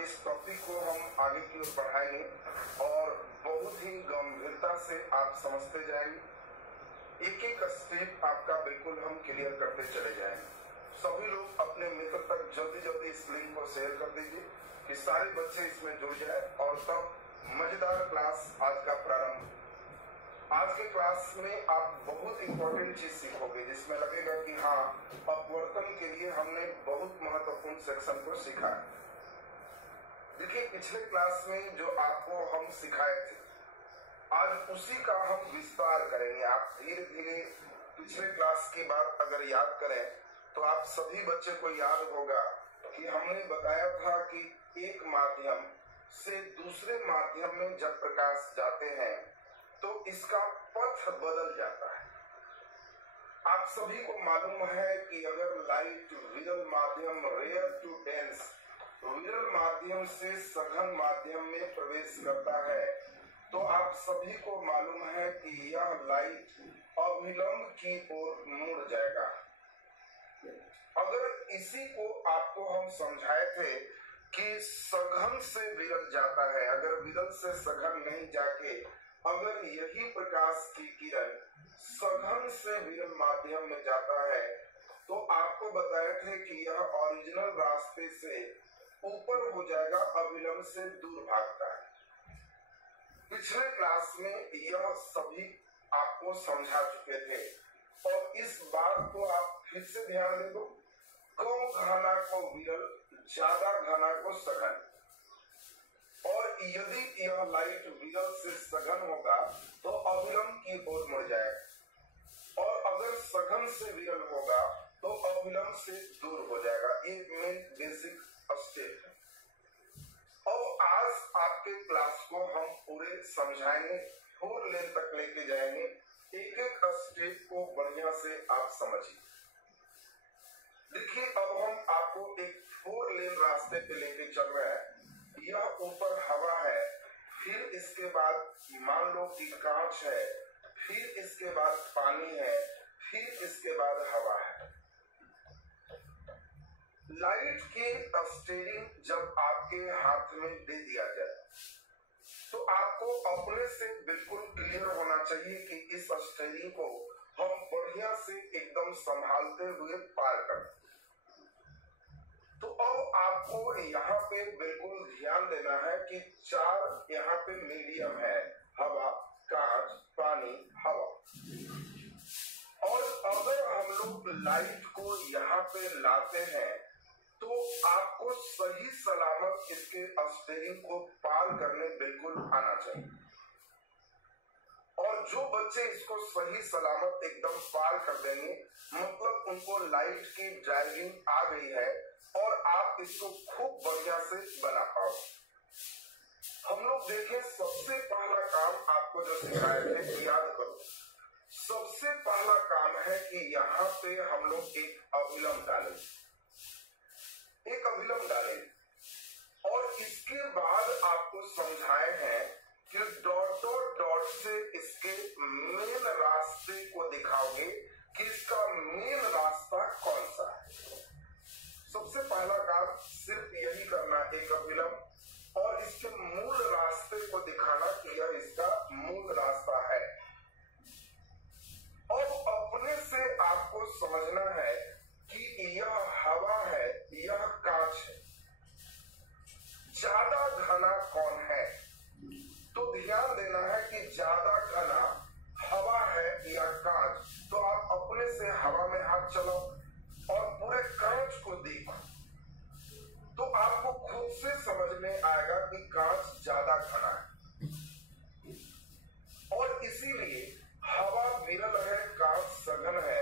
आज इस टॉपिक को हम आगे की ओर बढ़ाएंगे और बहुत ही गंभीरता से आप समझते जाएंगे। एक एक स्टेप आपका बिल्कुल हम क्लियर करते चले जाएंगे। सभी लोग अपने मित्र तक जल्दी जल्दी इस लिंक को शेयर कर दीजिए कि सारे बच्चे इसमें जुड़ जाए और तब मजेदार क्लास आज का प्रारंभ। आज के क्लास में आप बहुत इंपॉर्टेंट चीज सीखोगे जिसमें लगेगा कि हाँ, अपवर्तन के लिए हमने बहुत महत्वपूर्ण सेक्शन को सीखा है। देखिए, पिछले क्लास में जो आपको हम सिखाए थे, आज उसी का हम विस्तार करेंगे। आप धीरे धीरे पिछले क्लास की बात अगर याद करें तो आप सभी बच्चे को याद होगा कि हमने बताया था कि एक माध्यम से दूसरे माध्यम में जब प्रकाश जाते हैं तो इसका पथ बदल जाता है। आप सभी को मालूम है कि अगर लाइट विरल माध्यम रेयर टू डेंस विरल माध्यम से सघन माध्यम में प्रवेश करता है तो आप सभी को मालूम है कि यह लाइट अभिलंब की ओर मुड़ जाएगा। अगर इसी को आपको हम समझाए थे कि सघन से विरल जाता है, अगर विरल से सघन नहीं जाके अगर यही प्रकाश की किरण सघन से विरल माध्यम में जाता है तो आपको बताए थे कि यह ओरिजिनल रास्ते से ऊपर हो जाएगा, अविलंब से दूर भागता है। पिछले क्लास में यह सभी आपको समझा चुके थे और इस बात को आप फिर से ध्यान दे दो। कम घना को विरल, ज्यादा घना को सघन। और यदि यह लाइट विरल से सघन होगा तो अविलंब की ओर मुड़ जाएगा और अगर सघन से विरल होगा तो अविलंब से दूर हो जाएगा। ये मेन बेसिक स्टेप है। और आज आपके क्लास को हम पूरे समझाएंगे, 4 लेन तक लेके जाएंगे। एक एक स्टेप को बढ़िया से आप समझिए। देखिए, अब हम आपको एक 4 लेन रास्ते पे लेके चल रहे हैं। यह ऊपर हवा है, फिर इसके बाद मान लो कि कांच है, फिर इसके बाद पानी है, फिर इसके बाद हवा है। लाइट के स्टीयरिंग जब आपके हाथ में दे दिया जाए तो आपको अपने से बिल्कुल क्लियर होना चाहिए कि इस स्टीयरिंग को हम बढ़िया से एकदम संभालते हुए पार करें। तो अब आपको यहाँ पे बिल्कुल ध्यान देना है कि 4 यहाँ पे मीडियम है, हवा, कांच, पानी, हवा। और अगर हम लोग लाइट को यहाँ पे लाते हैं तो आपको सही सलामत इसके स्टीयरिंग को पार करने बिल्कुल आना चाहिए। और जो बच्चे इसको सही सलामत एकदम पार कर देंगे मतलब उनको लाइट की ड्राइविंग आ गई है और आप इसको खूब बढ़िया से बना पाओ। हम लोग देखें, सबसे पहला काम आपको जो सिखाए थे याद करो। सबसे पहला काम है कि यहाँ पे हम लोग एक अभिलंब डालें, एक अभिलंब डालें और इसके बाद आपको समझाए हैं कि डॉट से इसके मेन रास्ते को दिखाओगे कि इसका मेन रास्ता कौन सा है। सबसे पहला काम सिर्फ यही करना, एक अभिलंब और इसके मूल रास्ते को दिखाना कि यह इसका मूल रास्ता है। और अपने से आपको समझना है कि यह हवा है, यह कांच है। ज्यादा घना कौन है? तो ध्यान देना है कि ज्यादा घना हवा है या कांच। तो आप अपने से हवा में हाथ चलाओ और पूरे कांच को देखो तो आपको खुद से समझ में आएगा कि कांच ज्यादा घना है। और इसीलिए हवा विरल है, कांच सघन है।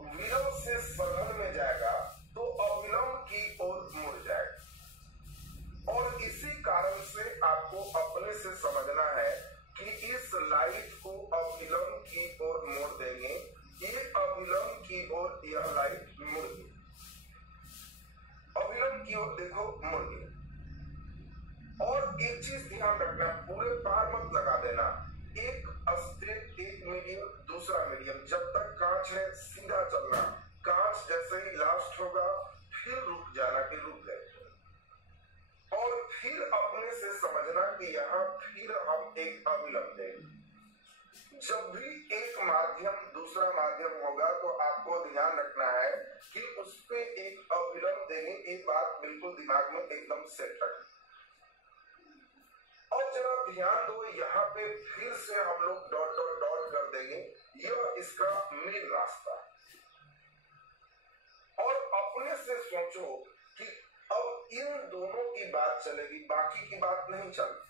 विरल से सघन में जाएगा तो अविलंब की ओर मुड़ जाएगा। और इसी कारण से आपको अपने से समझना है कि इस लाइट को अविलंब की ओर मोड़ देंगे, ये अविलंब की ओर यह लाइट मुड़ गई, अविलंब की ओर देखो मुड़ गई। और एक चीज ध्यान रखना, पूरे पार मत लगा देना। एक स्टेप, एक मीडियम, दूसरा मीडियम। जब तक कांच है सीधा चलना, कांच जैसे ही लास्ट होगा फिर रुक जाना कि रुक गए और फिर एक अविलंब देंगे। जब भी एक माध्यम दूसरा माध्यम होगा तो आपको ध्यान रखना है कि उस पे एक अविलंब देंगे। एक बात बिल्कुल दिमाग में एकदम सेट रखें। और जरा ध्यान दो, यहाँ पे फिर से हम लोग डॉट डॉट डॉट कर देंगे, यह इसका मेन रास्ता। और अपने से सोचो कि अब इन दोनों की बात चलेगी, बाकी की बात नहीं चलती।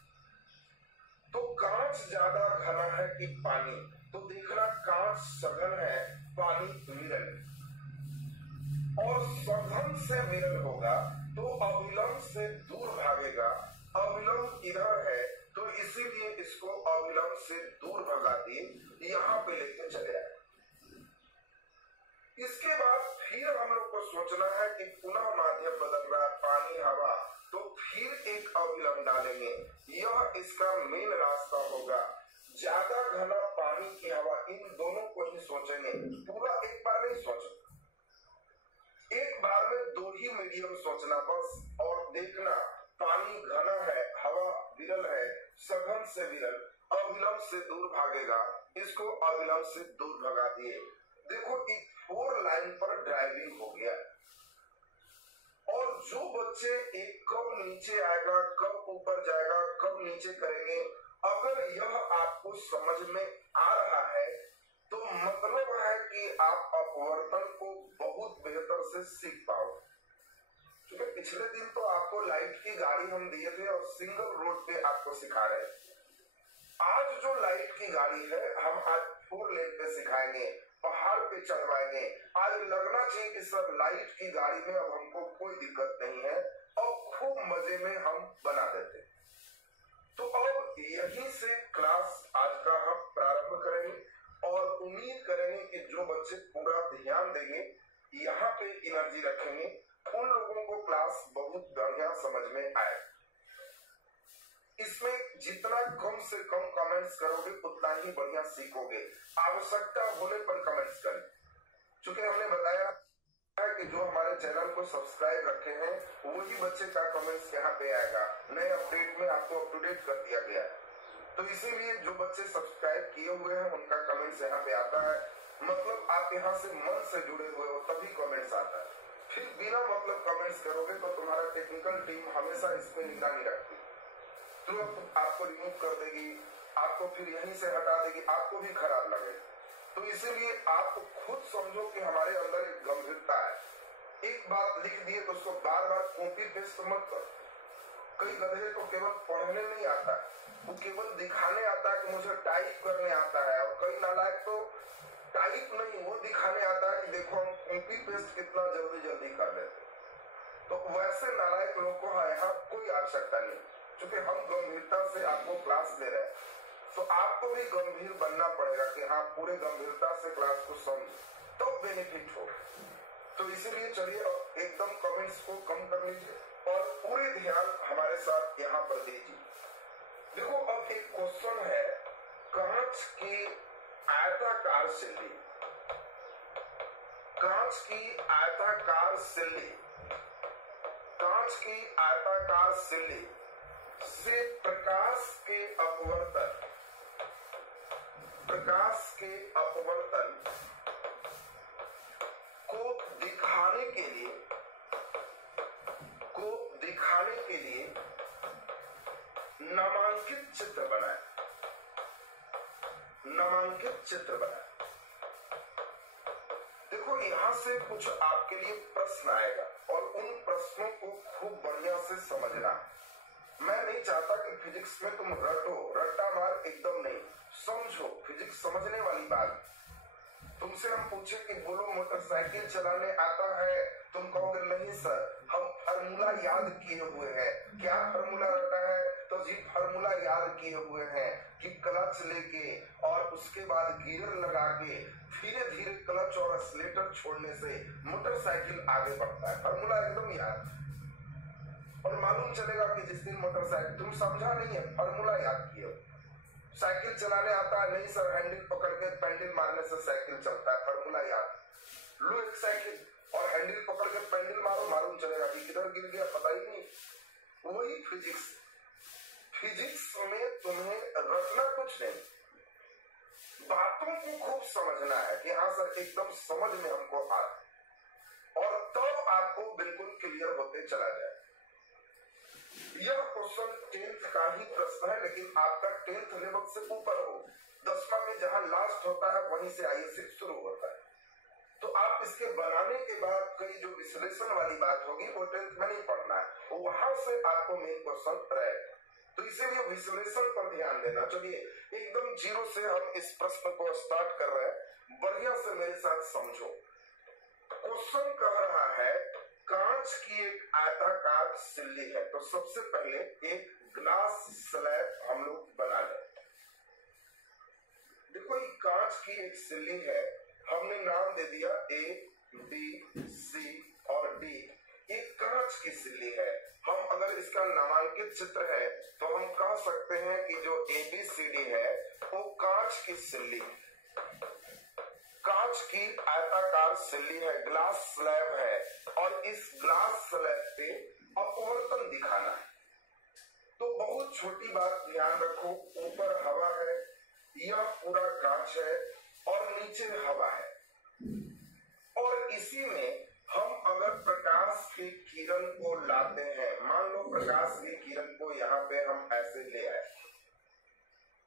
तो कांच ज्यादा घना है कि पानी, तो देखना कांच सघन है, पानी विरल। और सघन से विरल होगा तो अविलंब से दूर भागेगा। अविलंब इधर है तो इसीलिए इसको अविलंब से दूर भगा दिए, यहाँ पे लेके चले आए। इसके बाद फिर हम लोग को सोचना है कि पुनः माध्यम बदल रहा है, पानी हवा, तो फिर एक अविलंब डालेंगे। यह इसका मेन रास्ता होगा। ज्यादा घना पानी की हवा, इन दोनों को ही सोचेंगे, पूरा एक बार नहीं सोचो, एक बार में दो ही मीडियम सोचना बस। और देखना पानी घना है, हवा विरल है, सघन से विरल, अविलंब से दूर भागेगा, इसको अविलंब से दूर भगा दिए। देखो एक 4 लाइन पर ड्राइविंग हो गया। और जो बच्चे एक कब नीचे आएगा, कब ऊपर जाएगा, कब नीचे करेंगे, अगर यह आपको समझ में आ रहा है तो मतलब है कि आप अपवर्तन को बहुत बेहतर से सीख पाओगे। क्योंकि पिछले दिन तो आपको लाइट की गाड़ी हम दिए थे और सिंगल रोड पे आपको सिखा रहे थे। आज जो लाइट की गाड़ी है हम आज 4 लेन पे सिखाएंगे, पहाड़ पे चढ़वाएंगे। आज लगना चाहिए कि सर लाइट की गाड़ी में अब हमको कोई दिक्कत नहीं है और खूब मजे में हम बना देते। तो अब यहीं से क्लास आज का हम प्रारंभ करेंगे और उम्मीद करेंगे कि जो बच्चे पूरा ध्यान देंगे, यहाँ पे एनर्जी रखेंगे, उन लोगों को क्लास बहुत बढ़िया समझ में आए। इसमें जितना कम से कम कमेंट्स करोगे उतना ही बढ़िया सीखोगे। आवश्यकता होने पर कमेंट्स करें। चूंकि हमने बताया है कि जो हमारे चैनल को सब्सक्राइब रखे हैं वही बच्चे का कमेंट्स यहाँ पे आएगा। नए अपडेट में आपको अप टू डेट कर दिया गया है, तो इसीलिए जो बच्चे सब्सक्राइब किए हुए हैं उनका कमेंट्स यहाँ पे आता है। मतलब आप यहाँ से मन से जुड़े हुए हो तभी कमेंट्स आता है। फिर बिना मतलब कमेंट्स करोगे तो तुम्हारा टेक्निकल टीम हमेशा इस पे निगरानी रखती है, तुरंत आपको रिमूव कर देगी, आपको फिर यहीं से हटा देगी, आपको भी खराब लगेगा। तो इसीलिए आप खुद समझो कि हमारे अंदर एक गंभीरता है। एक बात लिख दिए तो उसको बार बार कॉपी पेस्ट मत करो। कई गधे तो केवल पढ़ने नहीं आता है, वो केवल दिखाने आता है कि मुझे टाइप करने आता है। और कई नालायक तो टाइप नहीं, वो दिखाने आता है कि देखो हम कॉपी पेस्ट कितना जल्दी जल्दी कर लेते। तो वैसे नालायक लोग को यहाँ कोई आवश्यकता नहीं। क्योंकि हम गंभीरता से आपको क्लास दे रहे हैं तो आपको भी गंभीर बनना पड़ेगा कि हाँ पूरे गंभीरता से क्लास को समझ, तो बेनिफिट हो। तो इसीलिए चलिए एकदम कमेंट्स को कम कर लीजिए और पूरे ध्यान हमारे साथ यहाँ पर दीजिए। देखो अब एक क्वेश्चन है, कांच की आयताकार सिल्ली, कांच की आयताकार सिल्ली, कांच की आयताकार सिल्ली से प्रकाश के अपवर्तन, प्रकाश के अपवर्तन को दिखाने के लिए, नामांकित चित्र बनाए, नामांकित चित्र बनाए। देखो यहाँ से कुछ आपके लिए प्रश्न आएगा और उन प्रश्नों को खूब बढ़िया से समझना। मैं नहीं चाहता कि फिजिक्स में तुम रटो, रट्टा मार एकदम नहीं, समझो। फिजिक्स समझने वाली बात। तुमसे हम पूछे कि बोलो मोटरसाइकिल चलाने आता है, तुम कहोगे नहीं सर हम फार्मूला याद किए हुए हैं। क्या फार्मूला रटा है? तो जी फार्मूला याद किए हुए हैं कि क्लच लेके और उसके बाद गियर लगा के धीरे धीरे क्लच और एक्सीलरेटर छोड़ने से मोटरसाइकिल आगे बढ़ता है। फार्मूला एकदम याद। और मालूम चलेगा कि जिस दिन मोटरसाइकिल तुम समझा नहीं है, फार्मूला याद किए। साइकिल चलाने आता है? नहीं सर हैंडल पकड़ के पैंडल मारने से साइकिल चलता है। फार्मूला याद। लो एक साइकिल और हैंडल पकड़ के पैंडल मारो, मालूम चलेगा कि किधर गिर गया पता ही नहीं। वही फिजिक्स। फिजिक्स में तुम्हें रट कुछ नहीं, बातों को खूब समझना है कि हाँ सर एकदम समझ में हमको आ रहा है, और तब आपको बिल्कुल क्लियर होते चला जाए। यह क्वेश्चन 10th का ही प्रश्न है, लेकिन आपका 10th लेवल से ऊपर हो। 10वां में जहां लास्ट होता है वहीं से ISC शुरू होता है। तो आप इसके बनाने के बाद कई जो विश्लेषण वाली बात होगी वो 10th में नहीं पढ़ना है, वहां से आपको मेन क्वेश्चन रहेगा। तो इसीलिए विश्लेषण पर ध्यान देना। चलिए एकदम जीरो से हम इस प्रश्न को स्टार्ट कर रहे हैं, बढ़िया से मेरे साथ समझो। क्वेश्चन कह रहा है कांच की एक आयताकार सिल्ली है, तो सबसे पहले एक ग्लास स्लैब हम लोग बना लें। देखो ये कांच की एक सिल्ली है, हमने नाम दे दिया A, B, C और D। एक कांच की सिल्ली है। हम अगर इसका नामांकित चित्र है तो हम कह सकते हैं कि जो ABCD है वो कांच की सिल्ली, कांच की आयताकार सिल्ली है, ग्लास स्लैब है, और इस ग्लास स्लैब पे अपवर्तन दिखाना है। तो बहुत छोटी बात ध्यान रखो, ऊपर हवा है, यह पूरा कांच है और नीचे हवा है, और इसी में हम अगर प्रकाश की किरण को लाते हैं, मान लो प्रकाश की किरण को यहाँ पे हम ऐसे ले आए,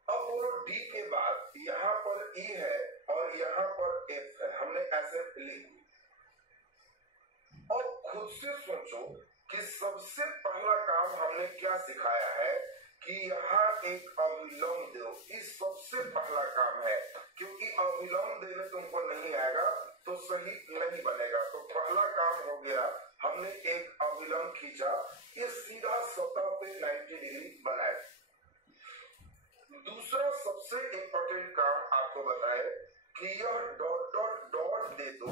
अब वो D के बाद यहाँ पर E है और यहाँ पर F है, हमने ऐसे लिख दी। और खुद से सोचो कि सबसे पहला काम हमने क्या सिखाया है कि यहाँ एक अभिलंब दो, इस सबसे पहला काम है, क्योंकि अभिलंब देने तुमको नहीं आएगा तो सही नहीं बनेगा। तो पहला काम हो गया, हमने एक अभिलंब खींचा, ये सीधा सतह पे 90 डिग्री बनाए। दूसरा सबसे इंपॉर्टेंट काम आपको बताए कि यह डॉट डॉट डॉट दे दो,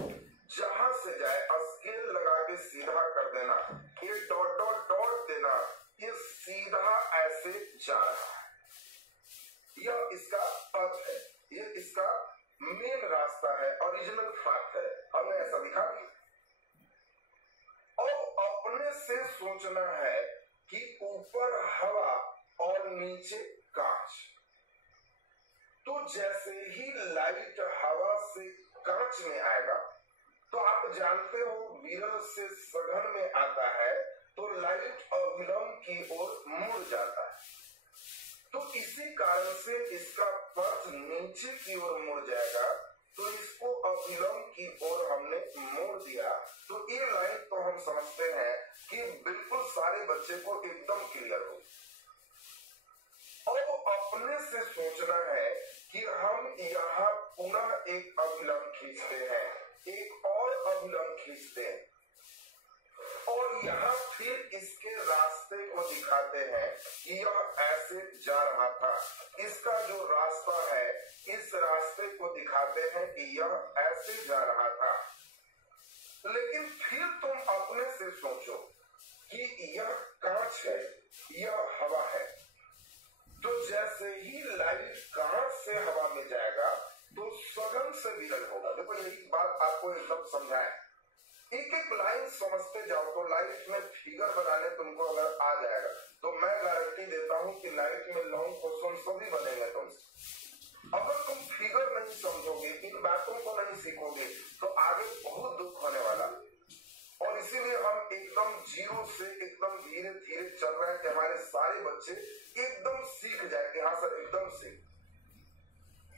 जहां से जाए स्केल लगा के सीधा कर देना, ये डॉट डॉट डॉट देना, ये सीधा ऐसे जा रहा है, यह इसका पथ है, ये इसका मेन रास्ता है, ओरिजिनल पाथ है, हमने ऐसा दिखा दिया। और अपने से सोचना है कि ऊपर हवा और नीचे कांच, तो जैसे ही लाइट हवा से कांच में आएगा, तो आप जानते हो विरल से सघन में आता है तो लाइट अभिलंब की ओर मुड़ जाता है, तो इसी कारण से इसका पथ नीचे की ओर मुड़ जाएगा, तो इसको अभिलंब की ओर हमने मोड़ दिया। तो ये लाइन तो हम समझते हैं कि बिल्कुल सारे बच्चे को एकदम क्लियर हो। और अपने से सोचना है कि हम यहाँ पुनः एक अभिलंब खींचते हैं, एक और अभिलंब खींचते हैं, और यहाँ फिर इसके रास्ते को दिखाते हैं कि यह ऐसे जा रहा था, इसका जो रास्ता है इस रास्ते को दिखाते हैं कि यह ऐसे जा रहा था। लेकिन फिर तुम अपने से सोचो कि यह कांच है, यह हवा है, तो जैसे ही लाइट कांच से हवा में जाएगा तो सघन से विरल होगा। देखो यही बात आपको एकदम समझाए, एक एक लाइन समझते जाओ तो लाइफ में फिगर बनाने तुमको अगर आ जाएगा तो मैं गारंटी देता हूं कि लाइफ में लॉन्ग क्वेश्चन सभी बनेंगे तुमसे। अगर तुम फिगर नहीं समझोगे, इन बातों को नहीं सीखोगे तो आगे बहुत दुख होने वाला। और इसीलिए हम एकदम जीरो से एकदम धीरे धीरे चल रहे हैं कि हमारे सारे बच्चे एकदम सीख जाए कि हाँ सर एकदम सीख।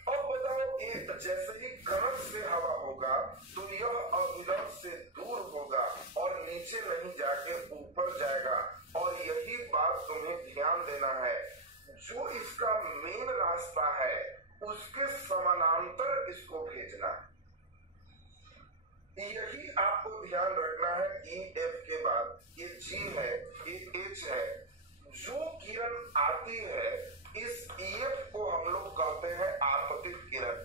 अब बताओ एक जैसे ही कांच से हवा होगा तो यह अभिलंब से दूर होगा और नीचे नहीं जाके ऊपर जाएगा, और यही बात तुम्हें ध्यान देना है, जो इसका मेन रास्ता है उसके समानांतर इसको भेजना है। यही आपको ध्यान रखना है। E F के बाद ये G है, ये H है, जो किरण आती है इस EF को हम लोग कहते हैं आपतित किरण,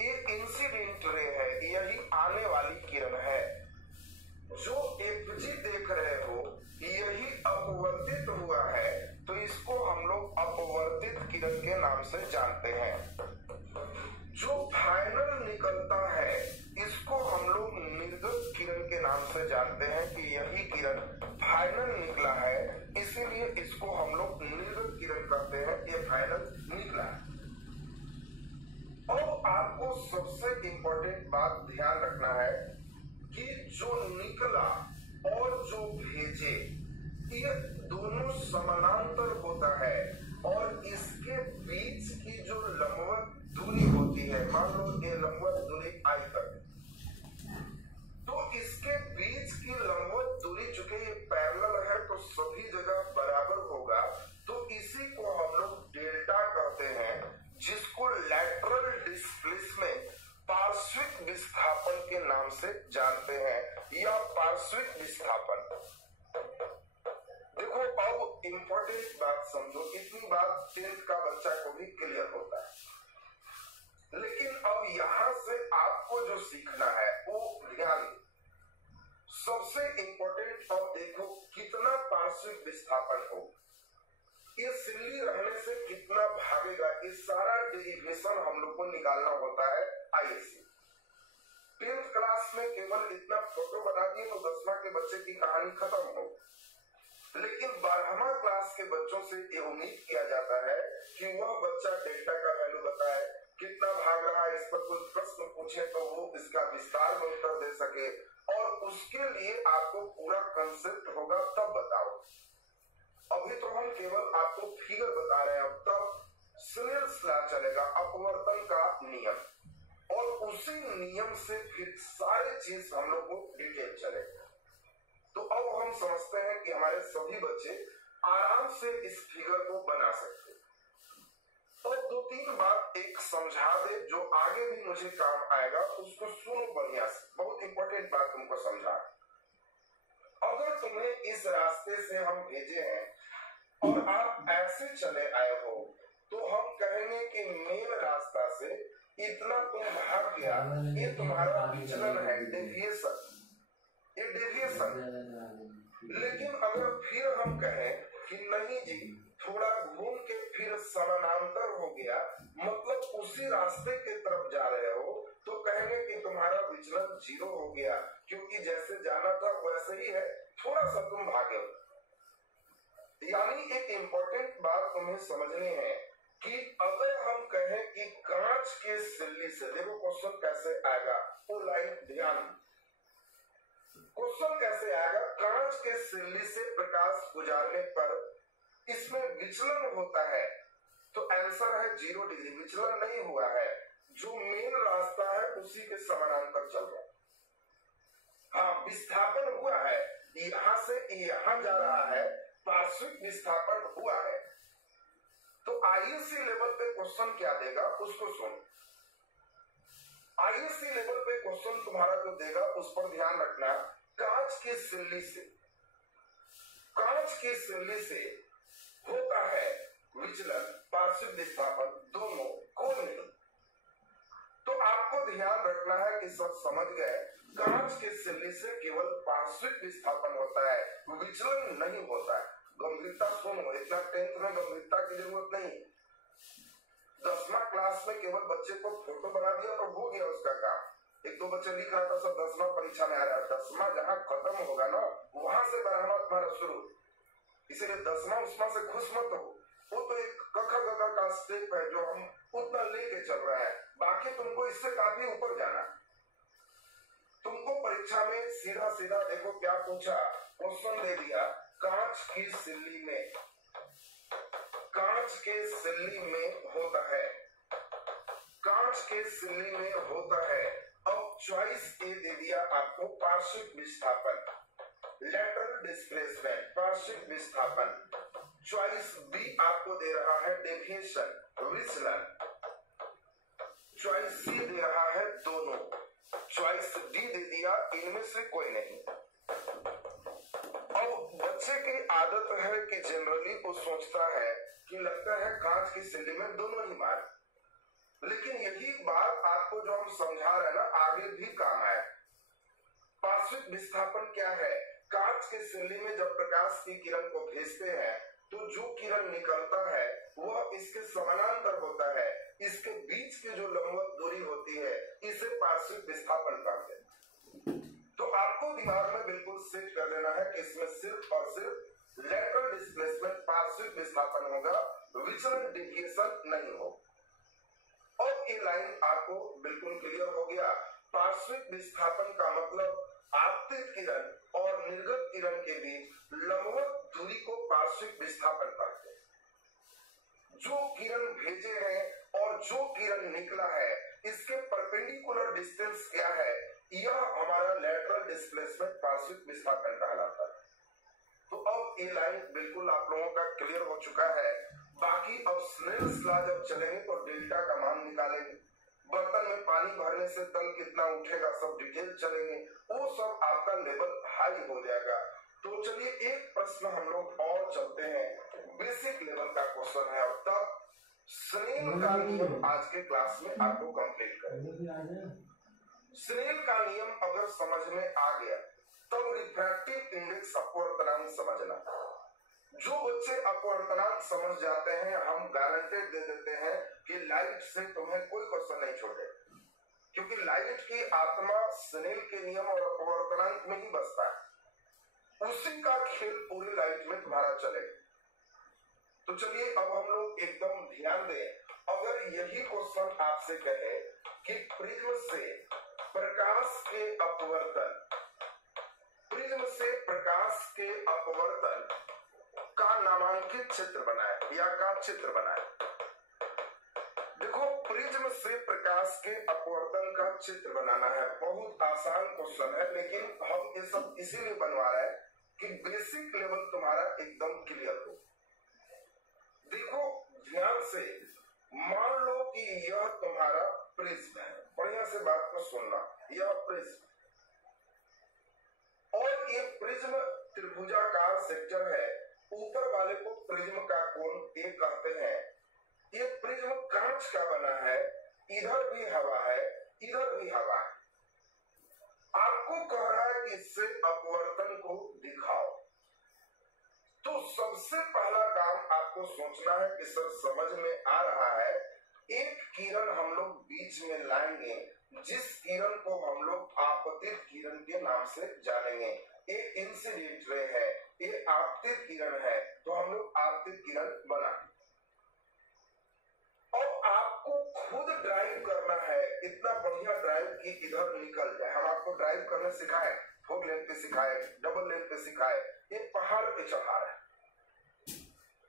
ये इंसिडेंट रे है, यही आने वाली किरण है। जो FG देख रहे हो यही अपवर्तित हुआ है, तो इसको हम लोग अपवर्तित किरण के नाम से जानते हैं। जो फाइनल निकलता है इसको हम लोग निर्गत किरण के नाम से जानते हैं कि यही किरण फाइनल निकला है, इसीलिए इसको हम लोग निर्गत किरण कहते हैं, ये फाइनल निकला है। ये दोनों समानांतर होता है और इसके बीच की जो लंबवत दूरी होती है, मान लो ये लंबवत दूरी आई तक, तो इसके बीच की लंबवत दूरी चूंकि ये पैरेलल है तो सभी जगह बराबर होगा, तो इसी को हम लोग डेल्टा कहते हैं, जिसको लैटरल डिस्प्लेसमेंट पार्श्विक विस्थापन के नाम से जानते हैं, या पार्श्विक विस्थापन। देखो अब इंपॉर्टेंट बात समझो, इतनी बात 10th का बच्चा को भी क्लियर होता है, लेकिन अब यहां से आपको जो सीखना है वो ध्यान, सबसे इंपॉर्टेंट अब देखो कितना पार्श्विक विस्थापन हो, ये सिल्ली रहने से कितना भागेगा, ये सारा डेरिवेशन हम लोग को निकालना होता है आईएससी। 10th क्लास में केवल इतना फोटो बना दिए तो 10वां के बच्चे की कहानी खत्म हो, लेकिन 12वां क्लास के बच्चों से ये उम्मीद किया जाता है कि वह बच्चा डेल्टा का वैल्यू बताए, कितना भाग रहा है, इस पर कोई प्रश्न पूछे तो वो इसका विस्तार में उत्तर दे सके, और उसके लिए आपको पूरा कंसेप्ट होगा तब बताओ। अभी तो हम केवल आपको फिगर बता रहे हैं, अब तब स्नेल्स लॉ चलेगा, अपवर्तन का नियम, और उसी नियम से फिर सारी चीज हम लोग को डिटेल चलेगा। तो अब हम समझते हैं कि हमारे सभी बच्चे आराम से इस फिगर को बना सकते हैं। और 2-3 बात एक समझा दे जो आगे भी मुझे काम आएगा, उसको सुनो बढ़िया से, बहुत इंपॉर्टेंट बात तुमको समझा। अगर तुम्हें इस रास्ते से हम भेजे हैं और आप ऐसे चले आए हो, तो हम कहेंगे कि मेन रास्ता से इतना तुम भाग गया, ये तुम्हारा विचलन है, डेविएशन, ये डेविएशन। लेकिन अगर फिर हम कहें कि नहीं जी थोड़ा घूम के फिर समानांतर हो गया, मतलब उसी रास्ते के तरफ जा रहे हो, तो कहेंगे कि तुम्हारा विचलन 0 हो गया, क्योंकि जैसे जाना था वैसे ही है, थोड़ा सा तुम भागे हो। यानी एक इंपॉर्टेंट बात तुम्हें समझनी है कि अगर हम कहें कि कांच के सिल्ली से, देखो क्वेश्चन कैसे आएगा, वो लाइन ध्यान, क्वेश्चन कैसे आएगा, कांच के सिल्ली से प्रकाश गुजारने पर इसमें विचलन होता है, तो आंसर है 0 डिग्री, विचलन नहीं हुआ है, जो मेन रास्ता है उसी के समानांतर चल रहा है। हाँ, विस्थापन हुआ है, यहां से यहां जा रहा है, पार्श्विक विस्थापन हुआ है। तो आईएससी लेवल पे क्वेश्चन क्या देगा उसको सुन। आईएससी लेवल पे क्वेश्चन तुम्हारा जो देगा उस पर ध्यान रखना, कांच की सिल्ली से, कांच की सिल्ली से होता है विचलन, पार्श्विक विस्थापन, दोनों कोई नहीं। तो आपको ध्यान रखना है कि सब समझ गए, कांच के सिल्ली से केवल पार्श्विक विस्थापन होता है, विचलन नहीं होता है। गंभीरता सुनो, इतना 10th में गंभीरता की जरूरत नहीं। 10वां क्लास में केवल बच्चे को फोटो बना दिया तो हो गया उसका काम। 1-2 बच्चे लिख रहा था सब 10वां परीक्षा में आ रहा है, 10वां जहां खत्म होगा ना वहां से 12वां तुम्हारा शुरू, इसीलिए 10वां उसमें से खुश मत हो, वो तो एक कखा गगा का स्टेप है जो हम उतना लेके चल रहे हैं, बाकी तुमको इससे काफी ऊपर जाना। तुमको परीक्षा में सीधा सीधा देखो क्या पूछा, क्वेश्चन दे दिया, कांच की सिल्ली में, कांच के सिल्ली में होता है, कांच के सिल्ली में होता है। अब चॉइस ए दे दिया आपको पार्श्विक विस्थापन, लैटरल डिस्प्लेसमेंट, पार्श्विक विस्थापन। चॉइस बी आपको दे रहा है डेविएशन, विचलन। चॉइस सी दे रहा है दोनों। चॉइस डी दे दिया इनमें से कोई नहीं। अब बच्चे की आदत है कि जनरली वो सोचता है कि लगता है कांच की सिल्ली में दोनों ही मार, लेकिन यही बात आपको जो हम समझा रहे हैं ना आगे भी काम आए। पार्श्विक विस्थापन क्या है, कांच के सिल्ली में जब प्रकाश की किरण को भेजते हैं तो जो किरण निकलता है वह इसके समानांतर होता है, इसके बीच की जो लंबवत दूरी होती है इसे पार्श्विक विस्थापन कहते हैं। तो आपको दिमाग में बिल्कुल सेट कर देना है कि इसमें सिर्फ और सिर्फ लैटरल डिस्प्लेसमेंट, पार्श्विक विस्थापन होगा, विचलन डेविएशन नहीं हो। और ये लाइन आपको बिल्कुल क्लियर हो गया। पार्श्विक विस्थापन का मतलब आपतित किरण और निर्गत किरण के बीच लंबवत दूरी को पार्श्विक विस्थापन कहते हैं। जो किरण भेजे हैं और जो किरण निकला है, इसके परपेंडिकुलर डिस्टेंस क्या है, यह हमारा लेटरल डिस्प्लेसमेंट पार्श्विक विस्थापन कहलाता है। तो अब ये लाइन बिल्कुल आप लोगों का क्लियर हो चुका है। बाकी अब स्नेल्स लॉ जब चलेंगे तो डेल्टा का मान निकालेंगे, बर्तन में पानी भरने से तल कितना उठेगा, सब डिटेल चलेंगे, वो सब आपका लेवल हाई हो जाएगा। तो चलिए एक प्रश्न हम लोग और चलते हैं, बेसिक लेवल का क्वेश्चन है, और तब स्नेल का नियम आज के क्लास में आपको कंप्लीट करेंगे। स्नेल का नियम अगर समझ में आ गया तब रिफ्रैक्टिव इंडेक्स अपवर्तनांक समझना। जो बच्चे अपवर्तनांक समझ जाते हैं, हम गारंटेड दे देते हैं कि लाइट से तुम्हें कोई क्वेश्चन नहीं छोड़े, क्योंकि लाइट की आत्मा स्नेल के नियम और अपवर्तनांक में ही बसता है। उसी का खेल पूरी लाइट में तुम्हारा चलेगा। तो चलिए अब हम लोग एकदम ध्यान दें, अगर यही क्वेश्चन आपसे कहे कि प्रिज्म से प्रकाश के अपवर्तन, प्रिज्म से प्रकाश के अपवर्तन का नामांकित चित्र बनाए या का चित्र बनाए। देखो, प्रिज्म से प्रकाश के अपवर्तन का चित्र बनाना है, बहुत आसान क्वेश्चन है, लेकिन हम ये सब इसीलिए बनवा रहे हैं कि बेसिक लेवल तुम्हारा एकदम क्लियर हो। देखो ध्यान से, मान लो कि यह तुम्हारा प्रिज्म है, बढ़िया से बात को सुनना, यह प्रिज्म, और ये प्रिज्म त्रिभुजाकार सेक्टर है, ऊपर वाले को प्रिज्म का कोण ए कहते हैं। ये प्रिज्म कांच का बना है, इधर भी हवा है, इधर भी हवा है। आपको कह रहा है कि इससे अपवर्तन को दिखाओ। तो सबसे पहला काम आपको सोचना है कि सर समझ में आ रहा है, एक किरण हम लोग बीच में लाएंगे, जिस किरण को हम लोग आपतित किरण के नाम से जानेंगे। एक इंसिडेंट रे है, ये आपतित किरण है, तो हम लोग आपतित किरण बना। अब आपको खुद ड्राइव करना है, इतना बढ़िया ड्राइव कि इधर निकल जाए। हम आपको ड्राइव करने सिखाए, 4 लेन पे सिखाए, डबल लेन पे सिखाए, ये पहाड़ पे चढ़ा रहे,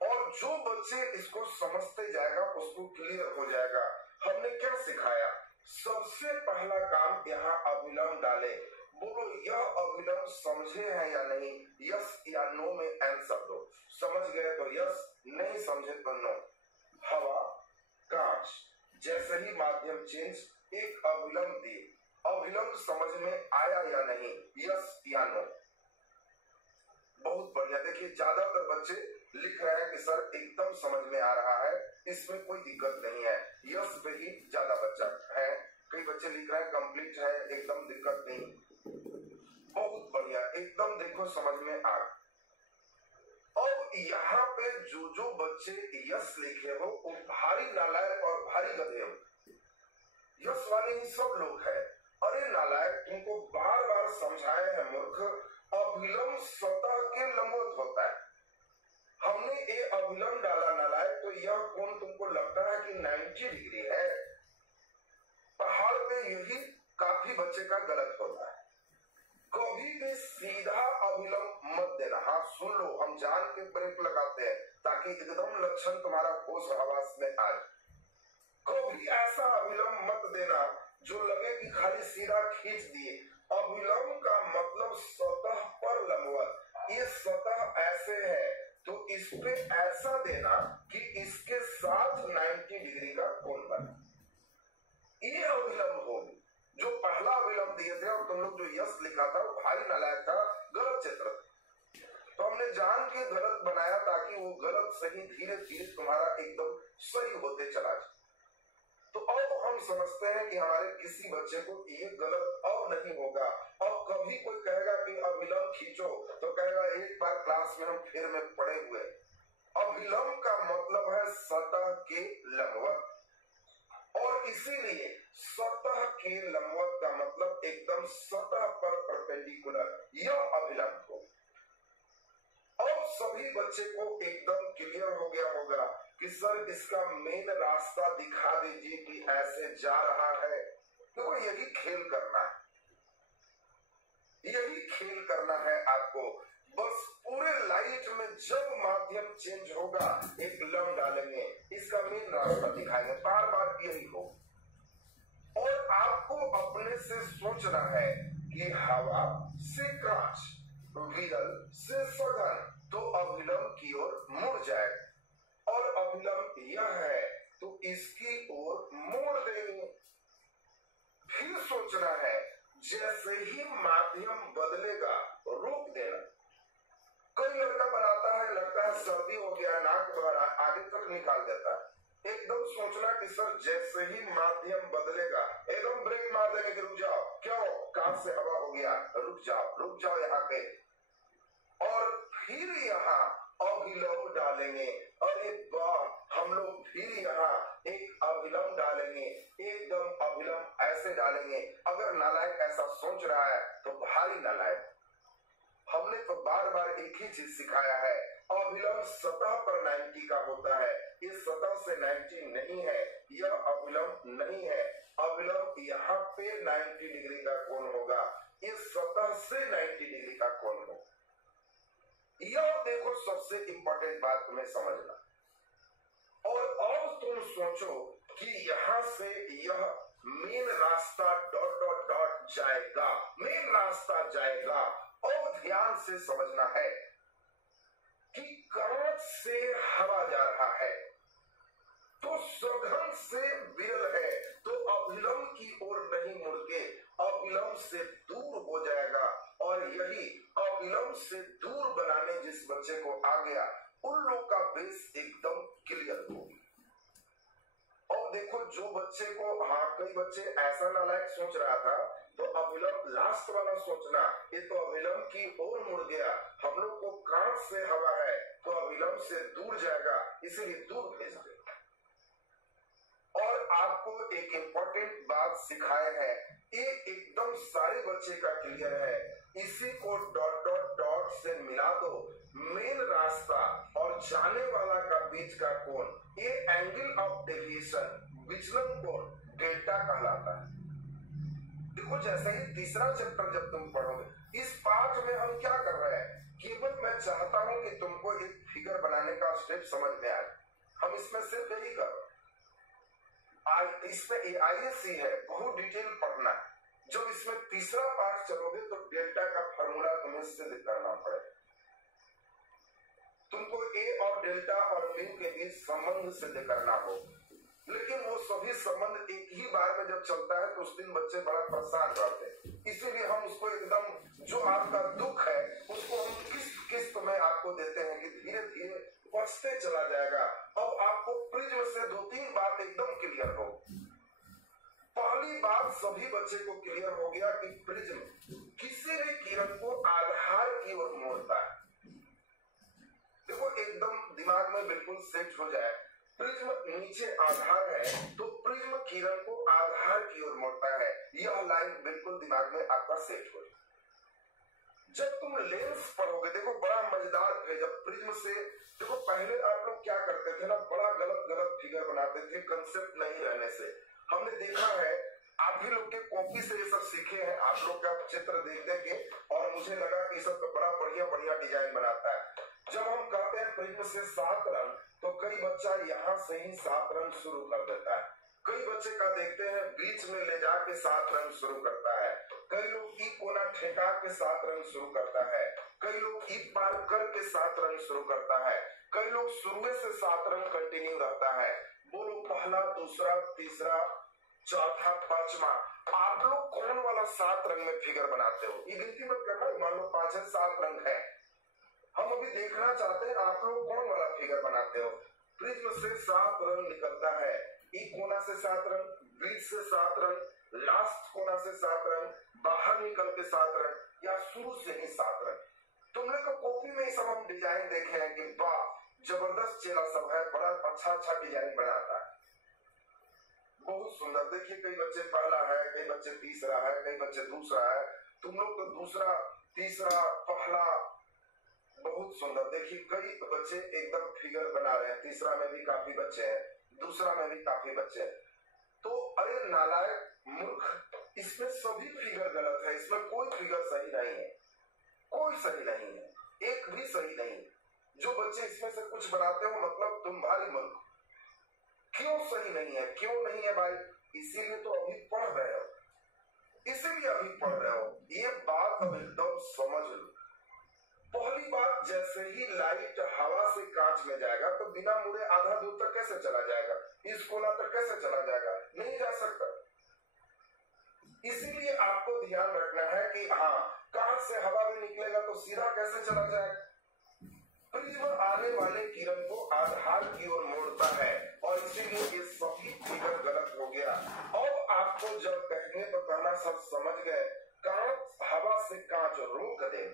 और जो बच्चे इसको समझते जाएगा उसको क्लियर हो जाएगा। हमने क्या सिखाया, सबसे पहला काम यहाँ अभिलंब डाले। बोलो यह अभिलंब समझे हैं या नहीं, यस या नो में आंसर दो। समझ गए तो यस, नहीं समझे तो नो। हवा, कांच, जैसे ही माध्यम चेंज, एक अभिलंब दिए, अभिलंब समझ में आया या नहीं, यस या नो। बहुत बढ़िया। देखिए ज्यादातर बच्चे लिख रहे हैं कि सर एकदम समझ में आ रहा है, इसमें कोई दिक्कत नहीं है, यस पे ही ज्यादा बच्चा है। कई बच्चे लिख रहे हैं कंप्लीट है, एकदम दिक्कत नहीं। बहुत बढ़िया, एकदम देखो समझ में आ। अब यहाँ पे जो बच्चे यस लिखे हो वो भारी नालायक और भारी गधे हो। यस वाले ही सब लोग है। अरे नालायक, तुमको बार बार समझाए हैं मूर्ख, अभिलंब सतह के लंबवत होता है। हमने ये अभिलंब डाला नालायक, तो यह कोण तुमको लगता है कि 90 डिग्री है। पहाड़ पे यही काफी बच्चे का गलत होता है। कभी भी सीधा अभिलंब मत देना। हाँ सुन लो, हम जान के ब्रेक लगाते हैं ताकि एकदम लक्षण तुम्हारा होश हवास में आ जाए। कभी ऐसा अभिलंब मत देना जो लगे कि खाली सीधा खींच दिए। अभिलंब का मतलब सतह पर लंबवत। ये सतह ऐसे है तो इस पे ऐसा देना कि इसके साथ 90 डिग्री का कोण बने, ये अभिलंब होगी। जो पहला अभिलंब दिए थे और तुम लोग जो यस लिखा था वो भारी नालायक था, गलत चित्र था। तो हमने जान के गलत बनाया ताकि वो गलत सही धीरे धीरे तुम्हारा एकदम सही होते चला जाए। तो अब हम समझते हैं कि हमारे किसी बच्चे को ये गलत अब नहीं होगा। अब कभी कोई कहेगा कि अभिलंब खींचो तो कहेगा एक बार क्लास में हम फिर में पढ़े हुए। अभिलंब का मतलब है सतह के लंबवत, और इसीलिए सतह के लंबवत का मतलब एकदम सतह पर परपेंडिकुलर, यह अभिलंब हो। अब सभी बच्चे को एकदम क्लियर हो गया होगा कि सर इसका मेन रास्ता दिखा दीजिए कि ऐसे जा रहा है। देखो यही खेल करना है। यही खेल करना है आपको। बस पूरे लाइट में जब माध्यम चेंज होगा एक लम डालेंगे, इसका मेन रास्ता दिखाएंगे, बार बार यही हो। और आपको अपने से सोचना है कि हवा से क्रांच, विरल से सघन, तो अभिलंब की ओर मुड़ जाए, और अभिलंब यह है तो इसकी ओर मोड़ देंगे। फिर सोचना है जैसे ही माध्यम बदलेगा रोक देना। कोई लड़का बनाता है, लगता है सर्दी हो गया, नाक बह रहा, आगे तक निकाल देता है। एकदम सोचना कि सर जैसे ही माध्यम बदलेगा एकदम ब्रेक मार देंगे कि रुक जाओ, क्यों, कान से हवा हो गया, रुक जाओ यहाँ पे। और फिर यहाँ अभिलंब डालेंगे। अरे वाह, हम लोग फिर यहाँ एक अभिलंब डालेंगे, एकदम अभिलंब ऐसे डालेंगे। अगर नालायक ऐसा सोच रहा है तो भारी नालायक। हमने तो बार बार एक ही चीज सिखाया है, अभिलंब सतह पर 90 का होता है, इस सतह से 90 नहीं है, यह अभिलंब नहीं है। अभिलंब यहाँ पे 90 डिग्री का कोण होगा, इस सतह से 90 डिग्री का कोण होगा। यह देखो सबसे इंपॉर्टेंट बात तुम्हें समझना। और अब तुम सोचो कि यहां से यह मेन रास्ता डॉट डॉट डॉट जाएगा, मेन रास्ता जाएगा। और ध्यान से समझना है कि कांच से हवा जा रहा है तो सघन से विरल है, तो अभिलंब की ओर नहीं मुड़ के अभिलंब से दूर हो जाएगा। और यही अभिलंब से दूर बनाने जिस बच्चे को आ गया, उन लोग का बेस एकदम क्लियर होगी। और देखो जो बच्चे को, हाँ कई बच्चे ऐसा नालायक सोच रहा था, तो अभिलंब लास्ट वाला सोचना, ये तो अभिलंब की ओर मुड़ गया, हम लोग को कांच से हवा है तो अभिलंब से दूर जाएगा, इसीलिए दूर भेज दे। और आपको एक इंपॉर्टेंट बात सिखाए है, ये एकदम सारे बच्चे का क्लियर है, इसी को डॉट डॉट डॉट से मिला दो, मेन रास्ता और जाने वाला का बीच का कोण, ये एंगल ऑफ डेविएशन, विचलन कोण डेल्टा कहलाता है। देखो जैसे ही तीसरा चैप्टर जब तुम पढ़ोगे, इस पाठ में हम क्या कर रहे हैं, केवल मैं चाहता हूं कि तुमको एक फिगर बनाने का स्टेप समझ में आए। हम इसमें सिर्फ यही कर, इसमें AISC है, बहुत डिटेल पढ़ना है। जब इसमें तीसरा पाठ चलोगे तो डेल्टा का फॉर्मूला तुम्हें सिद्ध करना पड़ेगा। तुमको ए और डेल्टा और म्यू के बीच संबंध सिद्ध करना हो, लेकिन वो सभी संबंध एक ही बार में जब चलता है तो उस दिन बच्चे बड़ा परेशान रहते हैं। इसीलिए हम उसको एकदम, जो आपका दुख है उसको हम किस्त किस्त में आपको देते हैं कि धीरे धीरे बचते चला जाएगा। अब आपको प्रिज्म से 2-3 बात एकदम क्लियर हो। पहली बात सभी बच्चे को क्लियर हो गया कि प्रिज्म किसी भी किरण को आधार की ओर मोड़ता है। देखो एकदम दिमाग में बिल्कुल सेट हो जाए, प्रिज्म नीचे आधार है तो प्रिज्म किरण को आधार की ओर मोड़ता है, यह लाइन बिल्कुल दिमाग में आपका सेट हो जाए। जब तुम लेंस पढ़ोगे, देखो बड़ा मजेदार है, जब प्रिज्म से, देखो पहले आप लोग क्या करते थे ना, बड़ा गलत गलत फिगर बनाते थे कंसेप्ट नहीं रहने से। हमने देखा है, आप ही लोग के कॉपी से ये सब सीखे हैं, आप लोग का चित्र देख देख के, और मुझे लगा कि सब बड़ा बढ़िया बढ़िया डिजाइन बनाता है। जब हम कहते हैं प्रिज्म से 7 रंग, तो कई बच्चा यहाँ से ही 7 रंग शुरू कर देता है। कई बच्चे का देखते हैं बीच में ले जाके 7 रंग शुरू करता है, कई लोग ई कोना ठेका के 7 रंग शुरू करता है, कई लोग ई पार करके 7 रंग शुरू करता है, कई लोग शुरू से 7 रंग कंटिन्यू रहता है। बोलो पहला, दूसरा, तीसरा, चौथा, पांचवा, आप लोग कौन वाला 7 रंग में फिगर बनाते हो? ये गिनती मत करना, मान लो 5 है, 7 रंग है। हम अभी देखना चाहते हैं आप लोग कौन वाला फिगर बनाते हो। प्रिज्म से 7 रंग निकलता है, ई कोना से 7 रंग, बीच से 7 रंग, लास्ट कोना से 7 रंग, बाहर निकल के 7 रंग, या शुरू से ही 7 रंग। तुमने तो कॉपी में ही सब हम डिजाइन देखे हैं कि वाह जबरदस्त चेला सब है, बड़ा अच्छा अच्छा डिजाइन बनाता है, बहुत सुंदर। देखिए कई बच्चे पहला है, कई बच्चे तीसरा है, कई बच्चे दूसरा है। तुम लोग तो दूसरा, तीसरा, पहला, बहुत सुंदर। देखिए कई बच्चे एकदम फिगर बना रहे हैं, तीसरा में भी काफी बच्चे हैं, दूसरा में भी काफी बच्चे हैं। तो अरे नालायक मूर्ख, इसमें सभी फिगर गलत है, इसमें कोई फिगर सही नहीं है, कोई सही नहीं है, एक भी सही नहीं। जो बच्चे इसमें से कुछ बनाते हो मतलब तुम भारी मूर्ख। क्यों सही नहीं है, क्यों नहीं है भाई? इसीलिए तो अभी पढ़ रहे हो, इसीलिए अभी पढ़ रहे हो। ये बात अब एकदम समझ लो। पहली बात, जैसे ही लाइट हवा से कांच में जाएगा तो बिना मुड़े आधा दूर तक कैसे चला जाएगा? इस कोना तक कैसे चला जाएगा? नहीं जा सकता। इसीलिए आपको ध्यान रखना है कि हाँ, कांच से हवा में निकलेगा तो सीधा कैसे चला जाएगा? प्रिज्म आने वाले किरण को आधार की ओर मोड़ता है और इसीलिए ये सभी फिगर गलत हो गया। अब आपको जब कहने तो कहना सब समझ गए, कांच हवा से कांच रोक दे